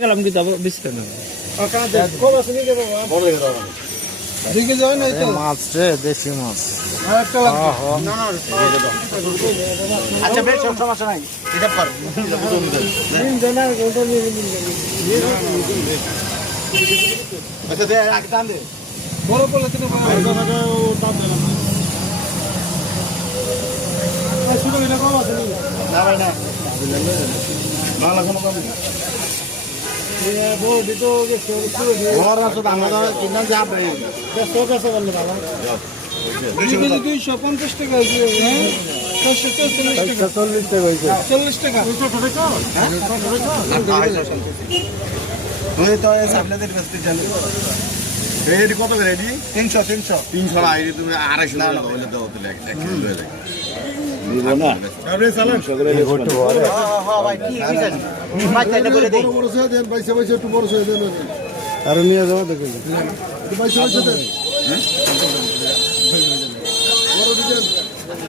গেলাম কিন্তু বিস্তার না মাছ রে দেশি মাছ আচ্ছা বেশ সমস্যা নাই এটা পার আচ্ছা দে আগে টান দে বড় বড় তো দাম দে না শুরু এটা কম আছে না ভাই না বাংলা কোনো কম নেই বড় তো বড় আছে আমরা কিনা যাব রে 100 বললে বাবা 250 টাকা আছে হ্যাঁ 440 টাকা হইছে 40 টাকা ওই তো আপনাদের কাছে জানি এই কত করে রেডি 300 না এই তুমি 250 টাকা হইলে দাও তো এক কিলো হয়ে যায় দিব না আপনি চালান সগরে ঘটে বড় হ্যাঁ ভাই কি জানি ভাই তাইটা বলে দেই বড় সে দেন ভাই সবাই একটু বড় সে দেন আর নিয়ে যাও দেখুন ভাই সবাই দেন হ্যাঁ